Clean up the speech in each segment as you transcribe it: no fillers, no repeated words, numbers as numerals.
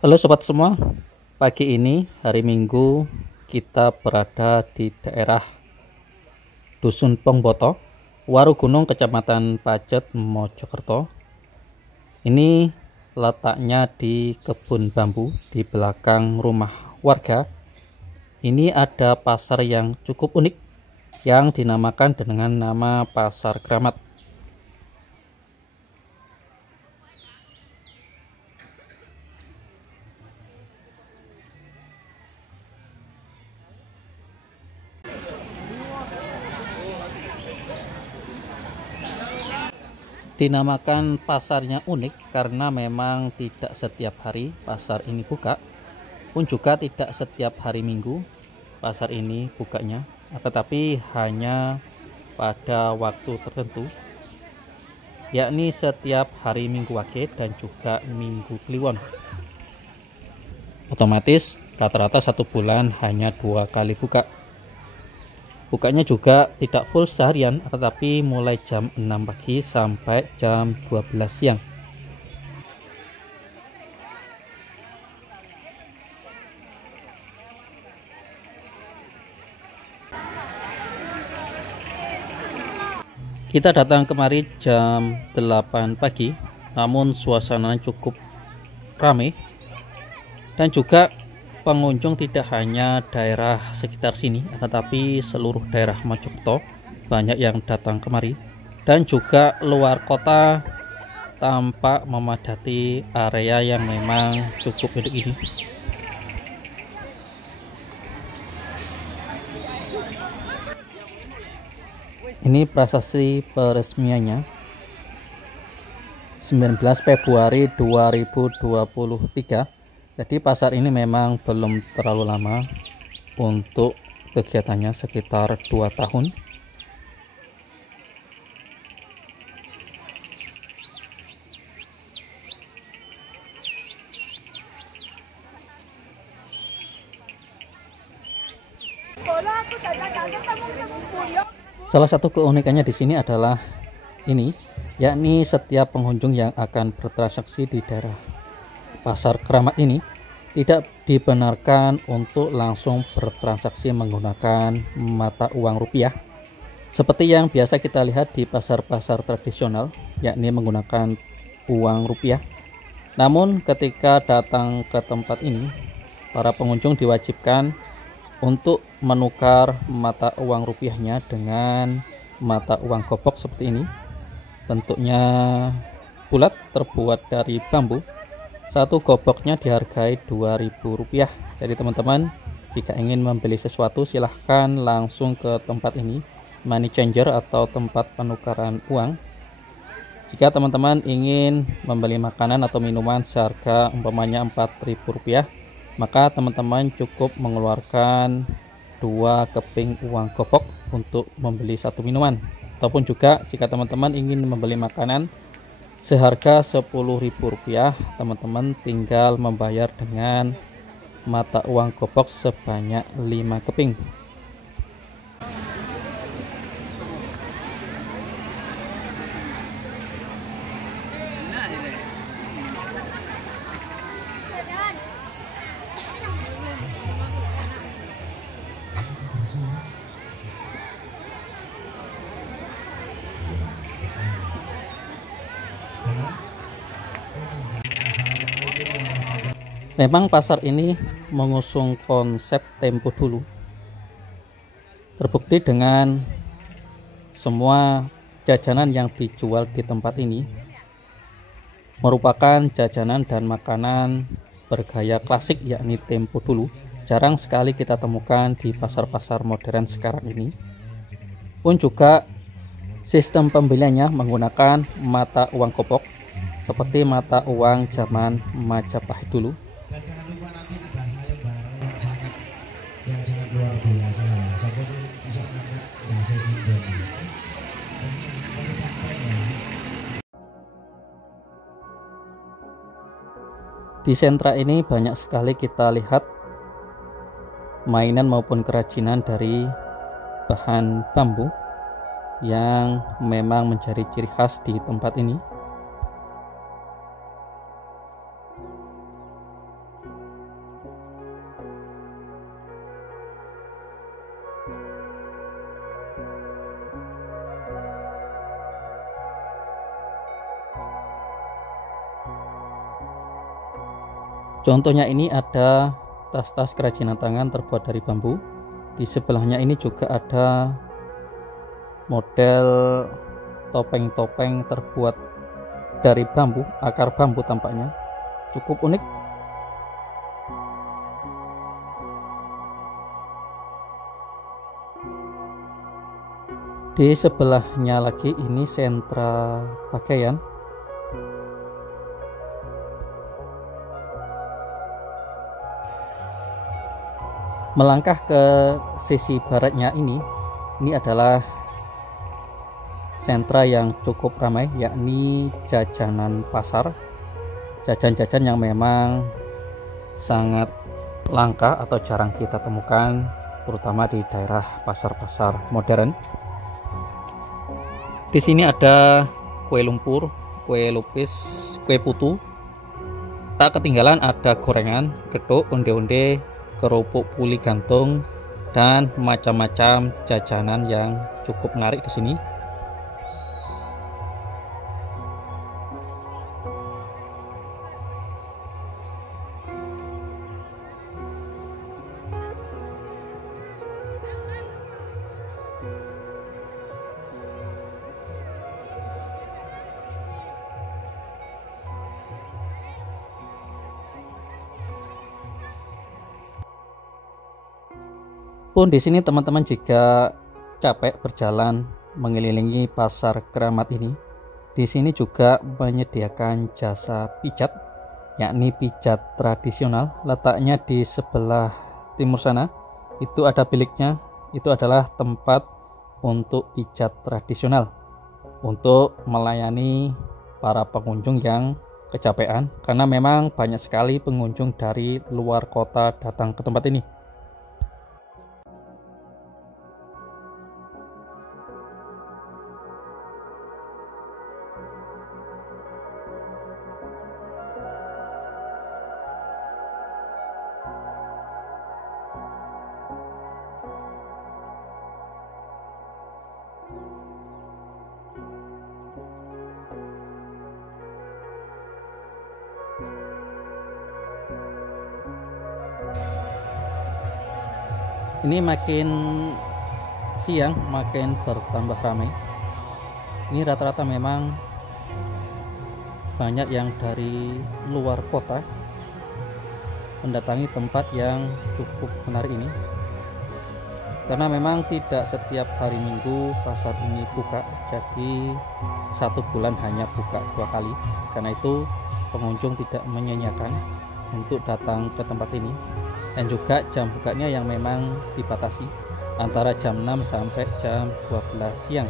Halo sobat semua, pagi ini hari Minggu kita berada di daerah Dusun Pongboto, Warugunung, Kecamatan Pacet, Mojokerto. Ini letaknya di kebun bambu di belakang rumah warga. Ini ada pasar yang cukup unik yang dinamakan dengan nama Pasar Keramat. Dinamakan pasarnya unik karena memang tidak setiap hari pasar ini buka, pun juga tidak setiap hari Minggu pasar ini bukanya, tetapi hanya pada waktu tertentu, yakni setiap hari Minggu Wage dan juga Minggu Kliwon. Otomatis rata-rata satu bulan hanya 2 kali buka. Bukanya juga tidak full seharian, tetapi mulai jam 6 pagi sampai jam 12 siang. Kita datang kemari jam 8 pagi, namun suasananya cukup ramai. Dan juga pengunjung tidak hanya daerah sekitar sini, tetapi seluruh daerah Mojokerto banyak yang datang kemari, dan juga luar kota tampak memadati area yang memang cukup unik ini. Ini prasasti peresmiannya 19 Februari 2023. Jadi pasar ini memang belum terlalu lama untuk kegiatannya, sekitar 2 tahun. Salah satu keunikannya di sini adalah ini, yakni setiap pengunjung yang akan bertransaksi di daerah Pasar Keramat ini tidak dibenarkan untuk langsung bertransaksi menggunakan mata uang rupiah seperti yang biasa kita lihat di pasar-pasar tradisional, yakni menggunakan uang rupiah. Namun ketika datang ke tempat ini, para pengunjung diwajibkan untuk menukar mata uang rupiahnya dengan mata uang gopok seperti ini. Bentuknya bulat, terbuat dari bambu. Satu gopoknya dihargai Rp2.000. Jadi teman-teman, jika ingin membeli sesuatu silahkan langsung ke tempat ini, money changer atau tempat penukaran uang. Jika teman-teman ingin membeli makanan atau minuman seharga umpamanya Rp4.000, maka teman-teman cukup mengeluarkan 2 keping uang gopok untuk membeli satu minuman. Ataupun juga jika teman-teman ingin membeli makanan seharga Rp10.000, teman-teman tinggal membayar dengan mata uang gopok sebanyak 5 keping. Memang pasar ini mengusung konsep tempo dulu. Terbukti dengan semua jajanan yang dijual di tempat ini merupakan jajanan dan makanan bergaya klasik, yakni tempo dulu. Jarang sekali kita temukan di pasar-pasar modern sekarang ini. Pun juga sistem pembeliannya menggunakan mata uang kopok seperti mata uang zaman Majapahit dulu. Dan jangan lupa nanti ada sayembara yang sangat luar biasa. Sampai bisa angkat bahasa Sindoni. Di sentra ini banyak sekali kita lihat mainan maupun kerajinan dari bahan bambu yang memang menjadi ciri khas di tempat ini. Contohnya ini ada tas-tas kerajinan tangan terbuat dari bambu. Di sebelahnya ini juga ada model topeng-topeng terbuat dari bambu, akar bambu tampaknya. Cukup unik. Di sebelahnya lagi ini sentra pakaian. Melangkah ke sisi baratnya ini adalah sentra yang cukup ramai, yakni jajanan pasar. Jajan-jajan yang memang sangat langka atau jarang kita temukan, terutama di daerah pasar-pasar modern. Di sini ada kue lumpur, kue lupis, kue putu. Tak ketinggalan ada gorengan, getuk, onde-onde, kerupuk puli gantung, dan macam-macam jajanan yang cukup menarik di sini. Pun di sini teman-teman jika capek berjalan mengelilingi pasar Keramat ini, di sini juga menyediakan jasa pijat, yakni pijat tradisional. Letaknya di sebelah timur sana, itu ada biliknya. Itu adalah tempat untuk pijat tradisional, untuk melayani para pengunjung yang kecapean, karena memang banyak sekali pengunjung dari luar kota datang ke tempat ini. Ini makin siang makin bertambah ramai. Ini rata-rata memang banyak yang dari luar kota mendatangi tempat yang cukup menarik ini, karena memang tidak setiap hari Minggu pasar ini buka. Jadi 1 bulan hanya buka 2 kali. Karena itu pengunjung tidak menyanyiakan untuk datang ke tempat ini. Dan juga jam bukanya yang memang dibatasi antara jam 6 sampai jam 12 siang.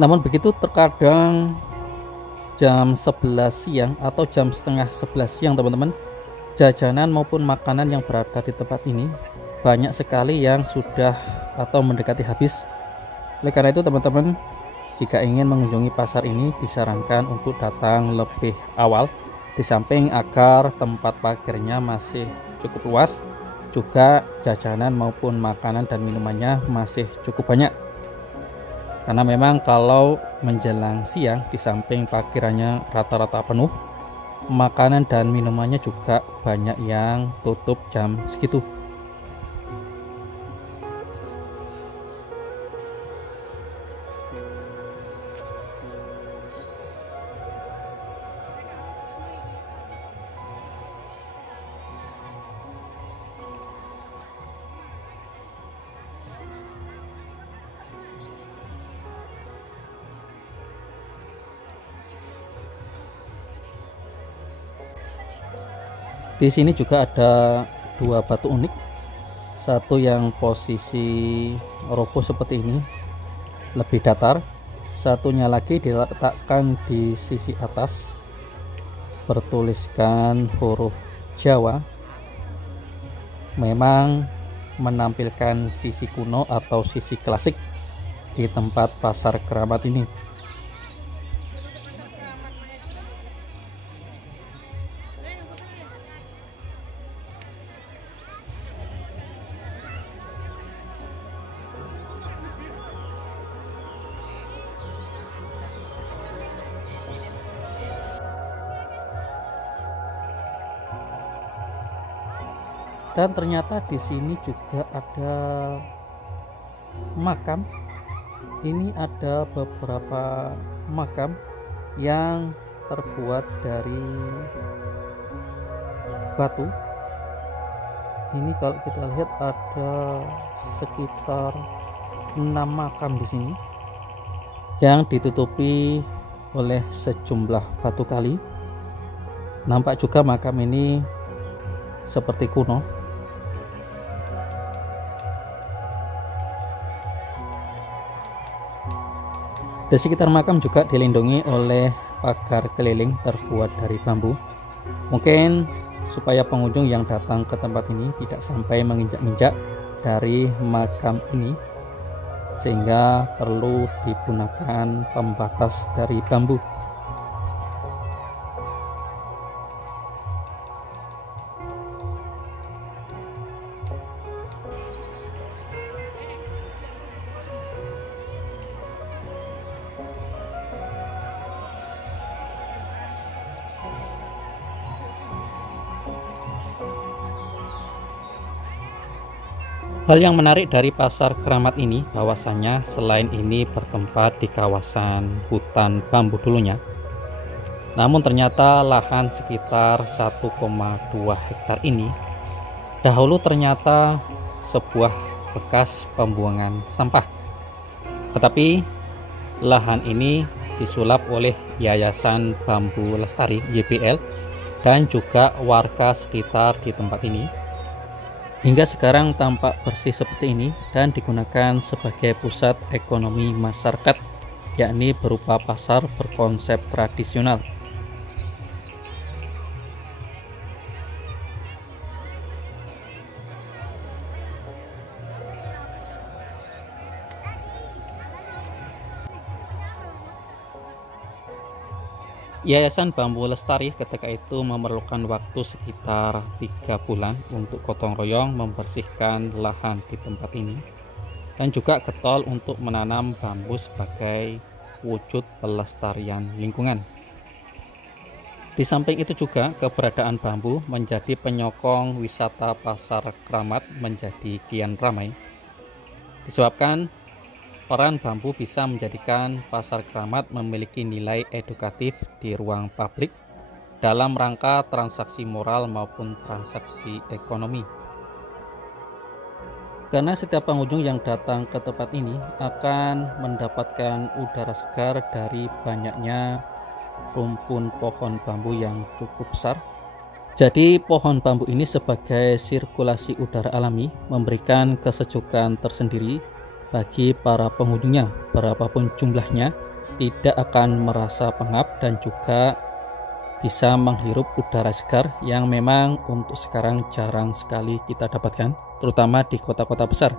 Namun begitu, terkadang jam 11 siang atau jam setengah 11 siang teman-teman, jajanan maupun makanan yang berada di tempat ini banyak sekali yang sudah atau mendekati habis. Oleh karena itu teman-teman, jika ingin mengunjungi pasar ini disarankan untuk datang lebih awal. Di samping agar tempat parkirnya masih cukup luas, juga jajanan maupun makanan dan minumannya masih cukup banyak. Karena memang kalau menjelang siang, di samping parkirannya rata-rata penuh, makanan dan minumannya juga banyak yang tutup jam segitu. Di sini juga ada 2 batu unik, satu yang posisi roboh seperti ini, lebih datar, satunya lagi diletakkan di sisi atas, bertuliskan huruf Jawa. Memang menampilkan sisi kuno atau sisi klasik di tempat pasar keramat ini. Dan ternyata di sini juga ada makam. Ini ada beberapa makam yang terbuat dari batu. Ini kalau kita lihat ada sekitar 6 makam di sini yang ditutupi oleh sejumlah batu kali. Nampak juga makam ini seperti kuno. Di sekitar makam juga dilindungi oleh pagar keliling terbuat dari bambu. Mungkin supaya pengunjung yang datang ke tempat ini tidak sampai menginjak-injak dari makam ini, sehingga perlu digunakan pembatas dari bambu. Hal yang menarik dari pasar keramat ini bahwasanya selain ini bertempat di kawasan hutan bambu dulunya, namun ternyata lahan sekitar 1,2 hektar ini dahulu ternyata sebuah bekas pembuangan sampah. Tetapi lahan ini disulap oleh Yayasan Bambu Lestari YBL dan juga warga sekitar di tempat ini. Hingga sekarang tampak bersih seperti ini dan digunakan sebagai pusat ekonomi masyarakat, yakni berupa pasar berkonsep tradisional. Yayasan Bambu Lestari ketika itu memerlukan waktu sekitar 3 bulan untuk gotong royong membersihkan lahan di tempat ini dan juga getol untuk menanam bambu sebagai wujud pelestarian lingkungan. Di samping itu juga keberadaan bambu menjadi penyokong wisata pasar keramat menjadi kian ramai, disebabkan peran bambu bisa menjadikan pasar keramat memiliki nilai edukatif di ruang publik dalam rangka transaksi moral maupun transaksi ekonomi. Karena setiap pengunjung yang datang ke tempat ini akan mendapatkan udara segar dari banyaknya rumpun pohon bambu yang cukup besar. Jadi pohon bambu ini sebagai sirkulasi udara alami memberikan kesejukan tersendiri bagi para pengunjungnya. Berapapun jumlahnya tidak akan merasa pengap dan juga bisa menghirup udara segar yang memang untuk sekarang jarang sekali kita dapatkan, terutama di kota-kota besar.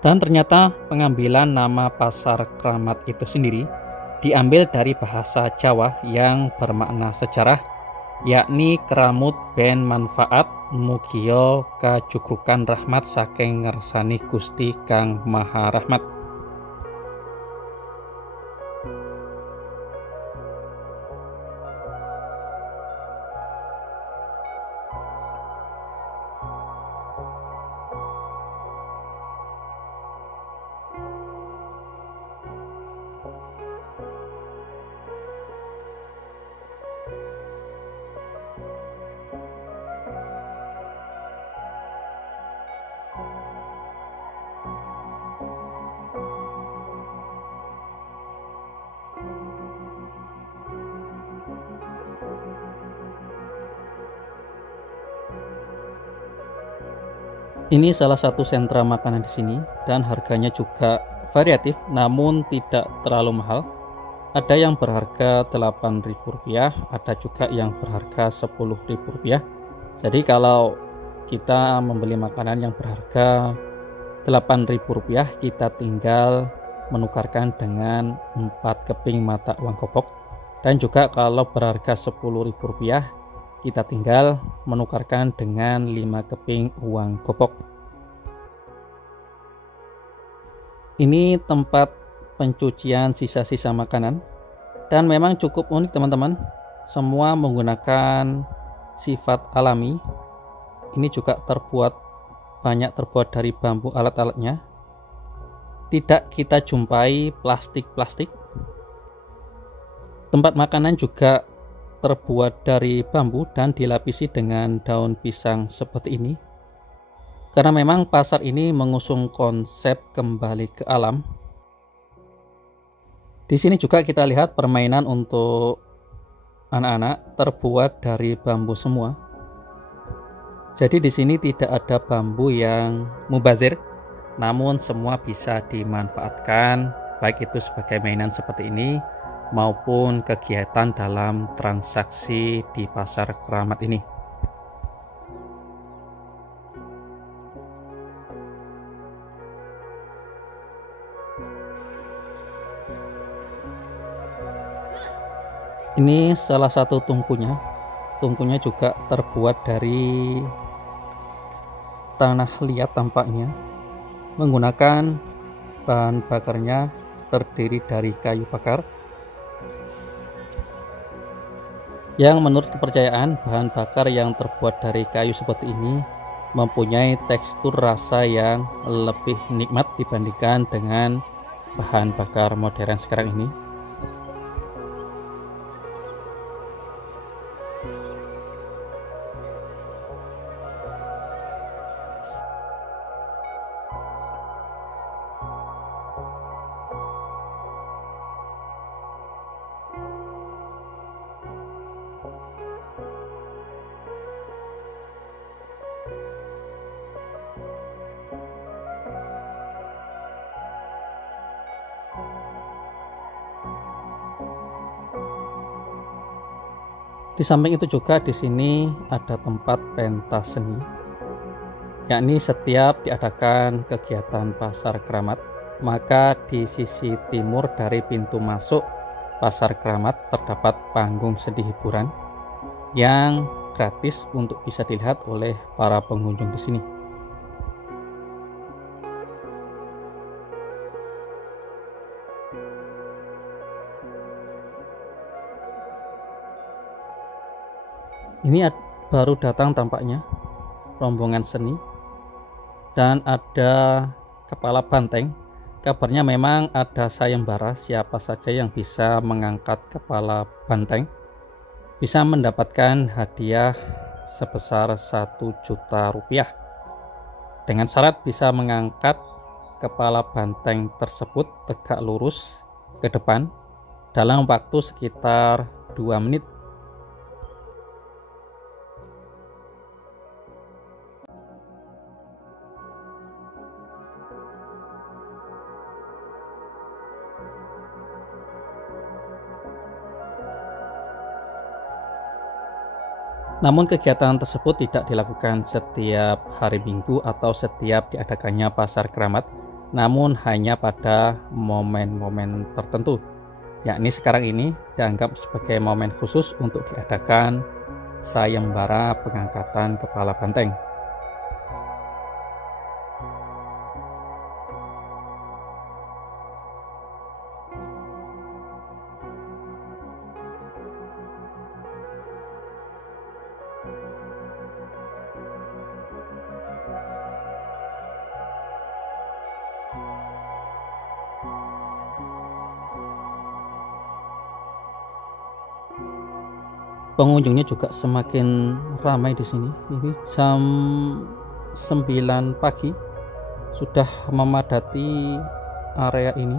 Dan ternyata pengambilan nama pasar keramat itu sendiri diambil dari bahasa Jawa yang bermakna sejarah, yakni keramut ben manfaat mugia kajugrukan rahmat saking ngersani Gusti Kang Maha Rahmat. Ini salah satu sentra makanan di sini dan harganya juga variatif namun tidak terlalu mahal. Ada yang berharga Rp8.000, ada juga yang berharga Rp10.000. Jadi kalau kita membeli makanan yang berharga Rp8.000, kita tinggal menukarkan dengan 4 keping mata uang kopok. Dan juga kalau berharga Rp10.000, kita tinggal menukarkan dengan 5 keping uang kopok. Ini tempat pencucian sisa-sisa makanan, dan memang cukup unik teman-teman. Semua menggunakan sifat alami. Ini juga banyak terbuat dari bambu alat-alatnya. Tidak kita jumpai plastik-plastik. Tempat makanan juga terbuat dari bambu dan dilapisi dengan daun pisang seperti ini. Karena memang pasar ini mengusung konsep kembali ke alam. Di sini juga kita lihat permainan untuk anak-anak terbuat dari bambu semua. Jadi di sini tidak ada bambu yang mubazir, namun semua bisa dimanfaatkan, baik itu sebagai mainan seperti ini maupun kegiatan dalam transaksi di pasar keramat ini. Ini salah satu tungkunya. Tungkunya juga terbuat dari tanah liat tampaknya. Menggunakan bahan bakarnya terdiri dari kayu bakar. Yang menurut kepercayaan, bahan bakar yang terbuat dari kayu seperti ini mempunyai tekstur rasa yang lebih nikmat dibandingkan dengan bahan bakar modern sekarang ini. Di samping itu juga di sini ada tempat pentas seni, yakni setiap diadakan kegiatan pasar keramat, maka di sisi timur dari pintu masuk pasar keramat terdapat panggung seni hiburan yang gratis untuk bisa dilihat oleh para pengunjung di sini. Ini baru datang tampaknya rombongan seni, dan ada kepala banteng. Kabarnya memang ada sayembara, siapa saja yang bisa mengangkat kepala banteng bisa mendapatkan hadiah sebesar Rp1.000.000 dengan syarat bisa mengangkat kepala banteng tersebut tegak lurus ke depan dalam waktu sekitar 2 menit. Namun kegiatan tersebut tidak dilakukan setiap hari Minggu atau setiap diadakannya pasar keramat, namun hanya pada momen-momen tertentu, yakni sekarang ini dianggap sebagai momen khusus untuk diadakan sayembara pengangkatan kepala banteng. Pengunjungnya juga semakin ramai di sini. Ini jam 9 pagi sudah memadati area ini.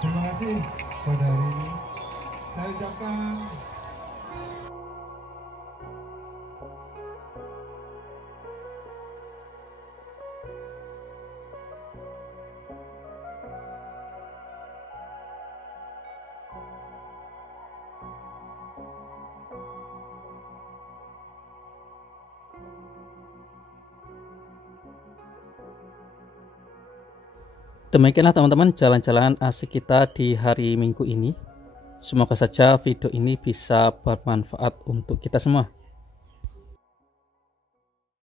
Terima kasih pada hari ini. Saya ucapkan demikianlah teman-teman jalan-jalan asik kita di hari Minggu ini. Semoga saja video ini bisa bermanfaat untuk kita semua.